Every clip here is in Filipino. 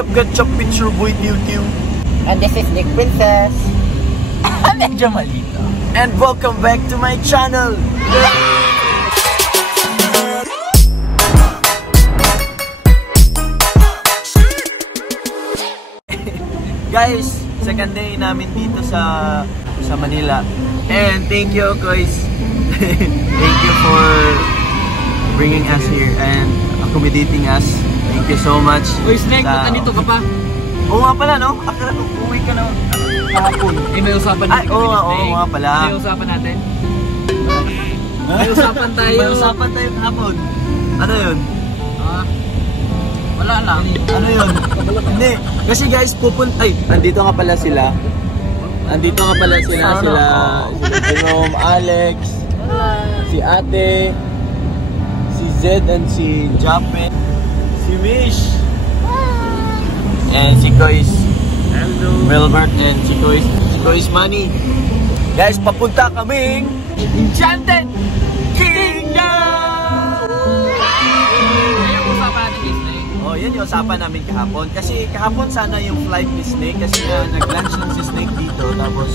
up, Gatchop? It's your boy Tew. And this is Nick Princess. Medyo malito. And welcome back to my channel. Guys, second day namin dito sa Manila. And thank you guys. Thank you for bringing us here and accommodating us. Thank you so much. Uy, Snake, nandito ka pa? Oo nga pala, no? Uwi ka na kahapon. May usapan natin. Oo nga pala. May usapan natin. May usapan tayo. May usapan tayo kahapon. Ano yun? Wala lang. Ano yun? Hindi. Kasi guys, nandito nga pala sila. Nandito nga pala sila. Si Jerome, Alex, si Ate, si Zed, and si Jape, si Mish, and si Kois. Hello. Melbert, and si Kois Manny. Guys, papunta kaming Enchanted Kingdom! Oh, yun yung usapan namin kahapon. Kasi kahapon sana yung flight ni Snake. Kasi nag-lunch lang si Snake dito. Tapos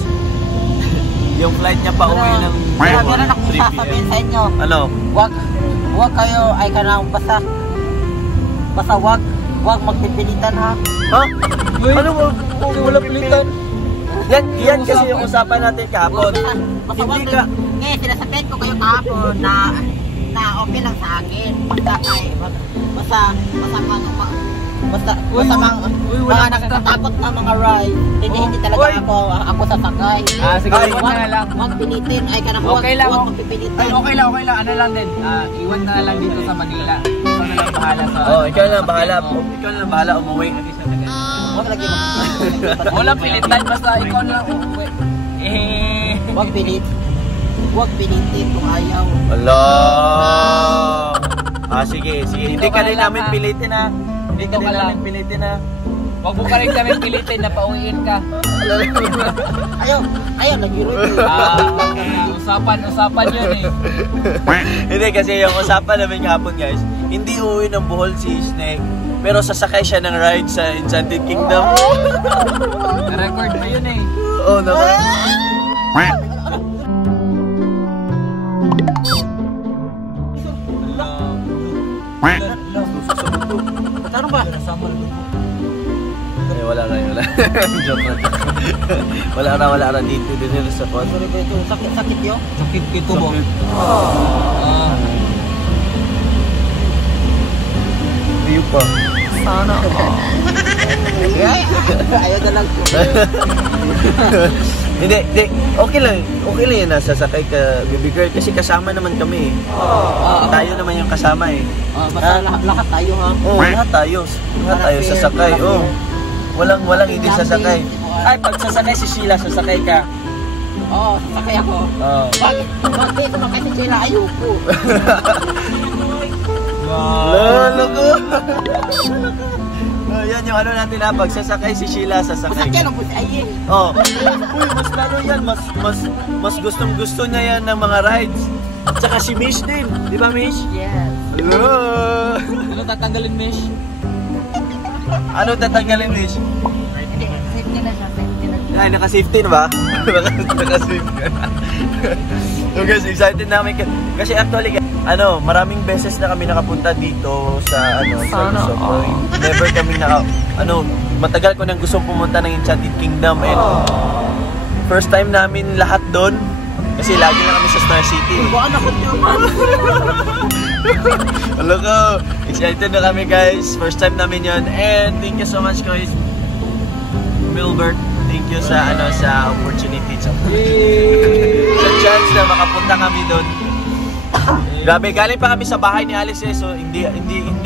yung flight niya pa uwi ng Ganun ako sasabihin sa inyo. Ano? Wag kayo ay kanang basta wag magpipilitan ha. Ha? Ano wala pilitan? Yan kasi yung usapan natin kahapon. Hindi ka... Ngayon, sinasabihin ko kayo kahapon na okay lang sa akin. Basta mga nakakatakot na mga ride. Hindi talaga ako sasakay. Sige, iwan na lang. Huwag pilitin. Ay ka na huwag magpipilitin. Ay, okay lang. Ano lang din. Iwan na lang dito sa Manila. Ikaw na lang bahala sa... ikaw na lang bahala. Ikaw na lang bahala umuwi. Huwag lagi walang pilitan. Basta ikaw na lang umuwi. Huwag pilitin kung ayaw. Allah. Sige. Hindi ka rin namin pilitin ha. Hindi ka rin namin pilitin ha. Huwag mo ka rin kami pilitin na pauwiin ka. Ayaw, nag-review. Usapan yun eh. Hindi kasi yung usapan namin kahapon guys, hindi uuwi ng Bohol si Snake, pero sasakay siya ng ride sa Enchanted Kingdom. Na-record mo yun eh. Oo naman. Ano ba? Wala. Joke na. Wala na dito sa pod. Sorry ba ito? Sakit yun? Sakit ito mo. View pa. Sana ako. Ayaw na lang. Hindi. Okay lang yan na sasakay ka, baby girl, kasi kasama naman kami eh. Tayo naman yung kasama eh. Basta lahat tayo ha. Oo, lahat tayo sasakay. Walang hindi sasakay. Ay, pag sasakay si Sheila, sasakay ka. Oo, sasakay ako. Bakit sumakay si Sheila? Ayoko. Lalo ko. Yan yung ano natin na pag sasakay si Sheila, sasakay. Masakyan ang busi ayin. Uy, mas lalo yan. Mas gustong-gusto niya yan ng mga rides. At saka si Mish din. Di ba, Mish? Yes. Hello. Ano tatanggalin, Mish? Ano tatanggalin, Mish? Safety na siya. Ay, naka-safety na ba? Naka-safety. So guys, excited namin. Kasi actually, maraming beses na kami nakapunta dito sa Luzon. Never kami matagal ko nang gustong pumunta ng Enchanted Kingdom. And first time namin lahat doon. Kasi lagi na kami sa Star City. Anak ko naman. Hello ko. Excited na kami guys. First time namin yun. And thank you so much guys. Milbert, thank you sa opportunity. Sa chance na makapunta kami doon. Grabe, galing pa kami sa bahay ni Alex eh. So hindi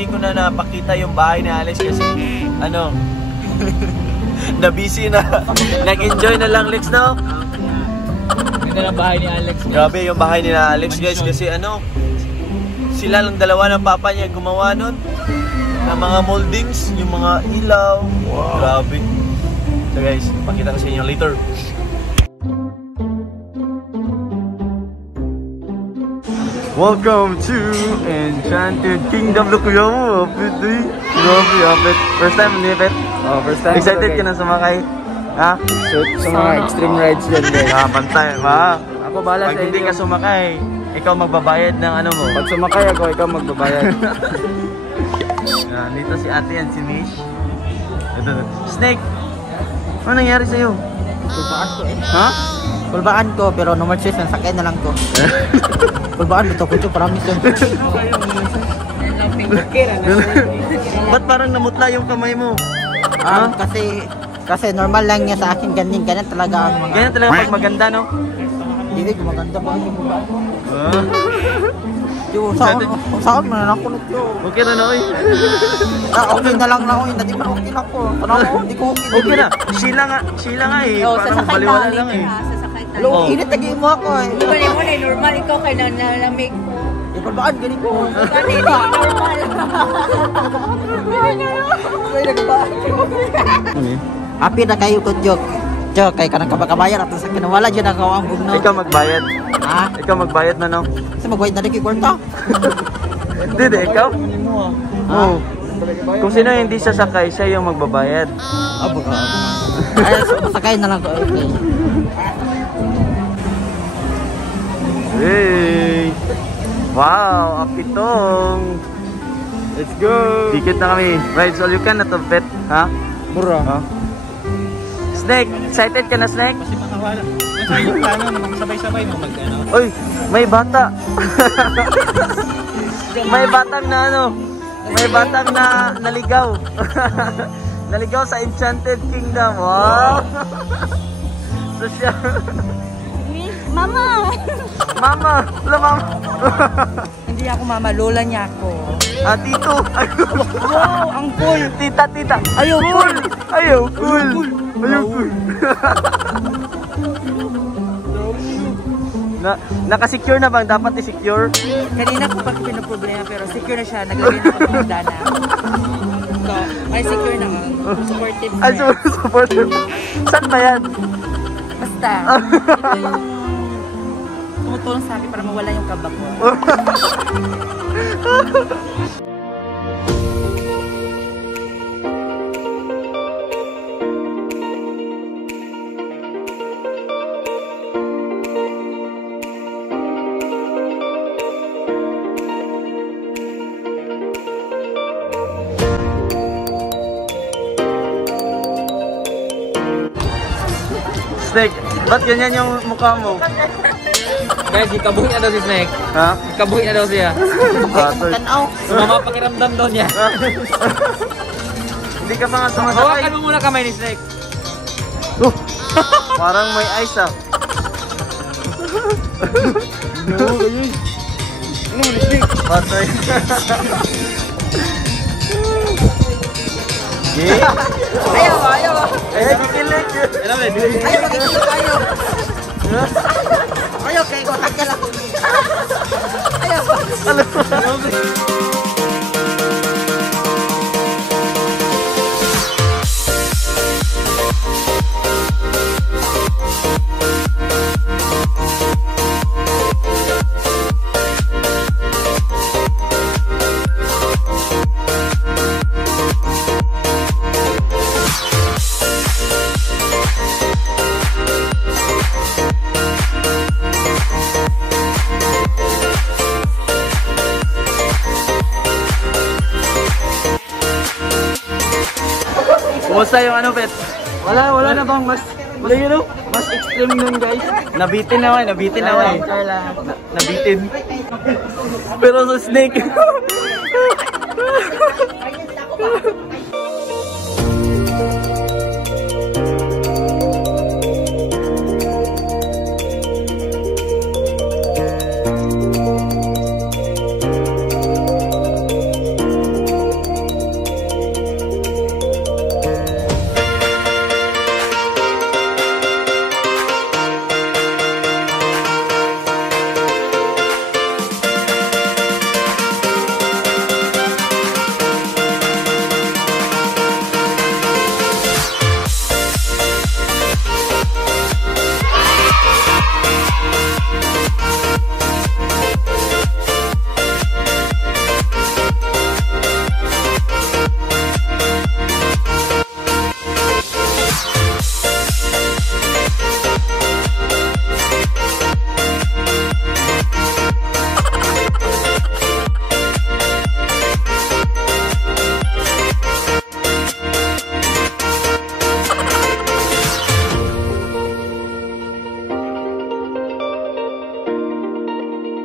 ko na napakita yung bahay ni Alex kasi na busy na. Nag-enjoy na lang Lex, no? Ganda ng bahay ni Alex. Grabe yung bahay ni Alex guys kasi sila lang dalawa ng papa niya gumawa nun ng mga moldings, yung mga ilaw. Wow. Grabe. So guys, pakita ko sa inyo later. Welcome to Enchanted Kingdom. Look, yo, grabe, first time nipit. Oh, first time. Excited ka na sumakay? Ha? Sa mga extreme rides din guys. Pantay. Ako bahala Pag sa hindi inyo. ka sumakay, ikaw magbabayad ng ano mo. Pag sumakay ako, ikaw magbabayad. Dito si ate yan, si Mish. Ito. Snake! Ano nangyari sa'yo? Kulbaan ko eh. Ha? Kulbaan ko, pero no more choice, sakay na lang ko. Kulbaan dito ko ito, promise yun. Ba't parang namutla yung kamay mo? Kasi normal lang niya sa akin, ganyan talaga ang mga... Ganyan talaga pag maganda, no? Hindi, gumaganda ba yung kulbaan ko? Ah. Yung saan mo na nakunot yun. Okay na, Noy. Okay na lang ako, hindi man okay lang ko. Ano ako, hindi ko okay. Okay na. Sheila nga eh. Parang baliwala lang eh. Sasakay tayo. Hello, init lagi mo ako eh. Bali mo na normal ikaw kay nalamig. Kulbaan, ganyan ko. Kani di normal. May nagbaan. Happy na kayo ko, Jok. Jok, kay kanang kabakabayan at sa kinawala dyan ako ang bugno. Ikaw magbayad. Ha? Ikaw magbayad na, no? Kasi magbayad na rin kay Kwarta. Hindi, ikaw? Oo. Kung sino yung hindi sasakay, siya yung magbabayad. Baka. Ay, masakay na lang ko. Okay. Hey! Wow! Apitong! Let's go! Dikit na kami. Rides all you can na to, pet. Ha? Mura. Ha? Snake! Excited ka na, Snake? Kasi makawala. Kasi yung plano namang sabay-sabay mo mag-ano. Uy! May bata! May batang na ano? May batang na naligaw. Naligaw sa Enchanted Kingdom. Wow! Social. Mama! Mama! Wala mama! Hindi ako mama, lola niya ako. Tito! Wow, ang cool. Tita! Ayaw, Cool! Ayaw! Cool! Ayaw! Cool! Naka-secure na bang? Dapat i-secure? Kanina ko pa pinoproblema pero secure na siya. Naglagay na ako ng hagdana. So, ay secure na ako. Supportive Ay, friend. supportive. Saan ba yan? Basta, ito yung tumutulong sa akin para mawala yung kaba ko. Snake, ba't ganyan yung mukha mo? Guys, ikabuhi na daw si Snake. Ha? Ikabuhi na daw siya. Batoy. Tanaw. Sumama pakiramdam daw niya. Hindi ka pa nga sumasakay. Hawakan mo muna kamay ni Snake. Parang may ice ah. Batoy. Okay. Ayaw. Kikilig. Ayaw, kay kontak ka lang. Ayaw. Kumusta yung ano, pet? Wala na bang mas extreme nun guys? Nabitin na ako eh. Carla. Nabitin. Pero sa Snake.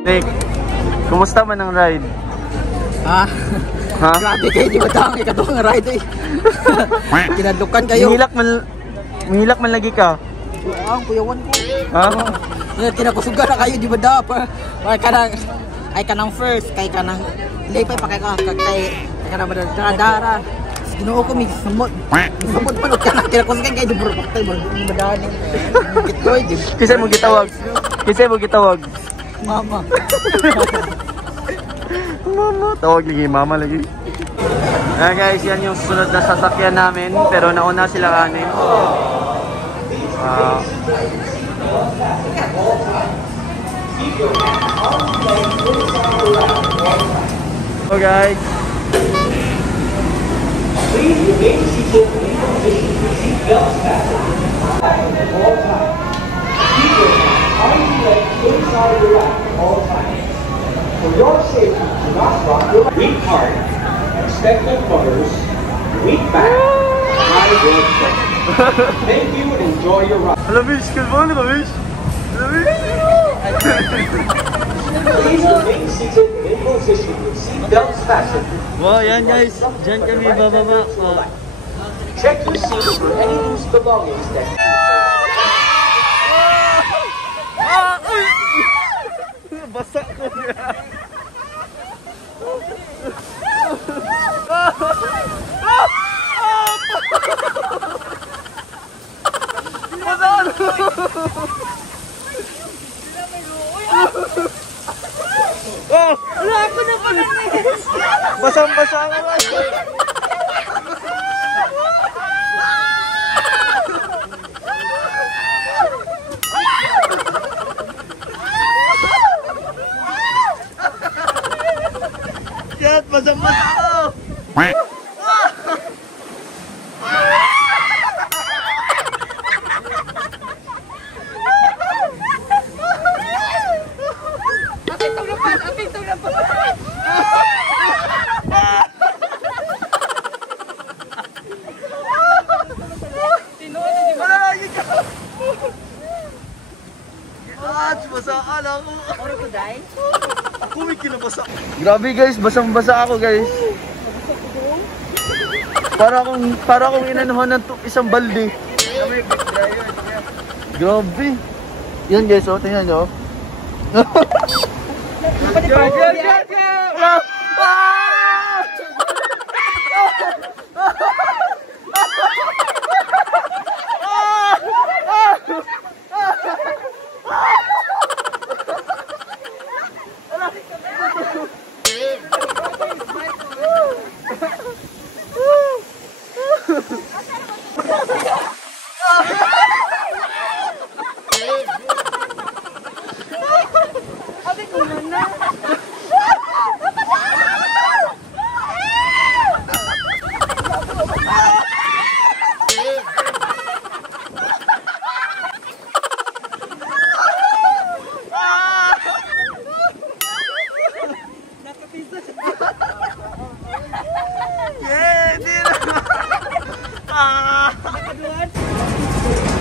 Nick, kumusta man ang ride? Ha? Ha? Grabe kayo, di ba tawag ikatong ride eh. Kinadlukan kayo. Mihilak man lagi ka. Ang kuyawan ko. Ha? Kinakusugan na kayo, di ba da? Ay kanang first, kay kanang lipay pa kay kanang madara. Ginoo ko may samot. Samot pa ka na kinakusugan kayo, di ba? Patay ba? Madani. Gitoy, di ba? Kisay mo gitawag. Mama. Mama, tawag lagi, mama lagi. Guys, yan yung sunod na sasakyan namin, pero nauna sila kanin. So guys, please remain seated in position with seatbelts fastened at all times. Keep your arms and legs inside your lap at all times. For your safety, do not drop your weak heart, expectant mothers, weak back, high blood pressure. Thank you and enjoy your ride. Hello, Mish. Good morning, Mish. Hello, Mish. Please remain seated in position with seatbelts fastened. Wow, yan guys. Diyan kami bababa. Check your seat for any loose belongings that basa ko. Wala ako na pala. Basang-basa ako. Yan, basang-basa ako. Basaan ako. Oro ko dai. Ako may kinabasa. Grabe guys, basang-basa ako guys. Para akong inanuhan ng isang balde. Grabe. Yan guys, oh, tingnan nyo.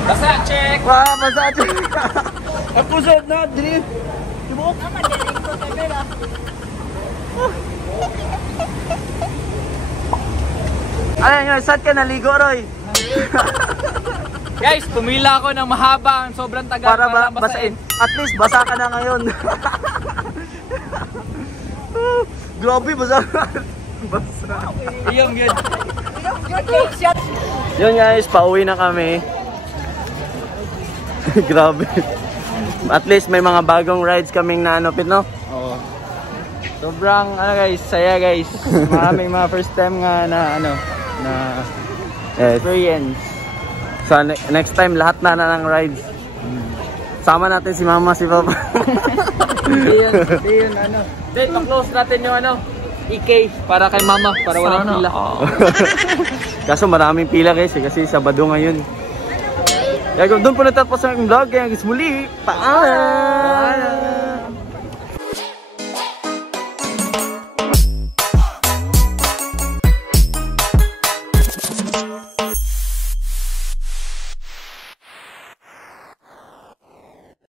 Basa, check! Wah, basa, check! Ako sa na, drift! Tibok! Madaling ko camera. Ayan, saan ka naligo, Roy? Guys, pumila ako ng mahaba, sobrang tagal Para basain. At least, basa ka na ngayon. Grabe, basa ka. Basa. Iyong yun. Yun guys, pauwi na kami. Grabe. At least may mga bagong rides kaming naanopit, no? Oo. Sobrang, guys, saya guys. Maraming mga first time nga na, experience. So, next time, lahat na ng rides. Sama natin si Mama, si Papa. Hindi yun, Date, pa-close natin yung EK para kay Mama, para walang pila. Kaso maraming pila guys, kasi Sabado ngayon. Kaya doon po natapos ang vlog, kaya guys muli, paalam!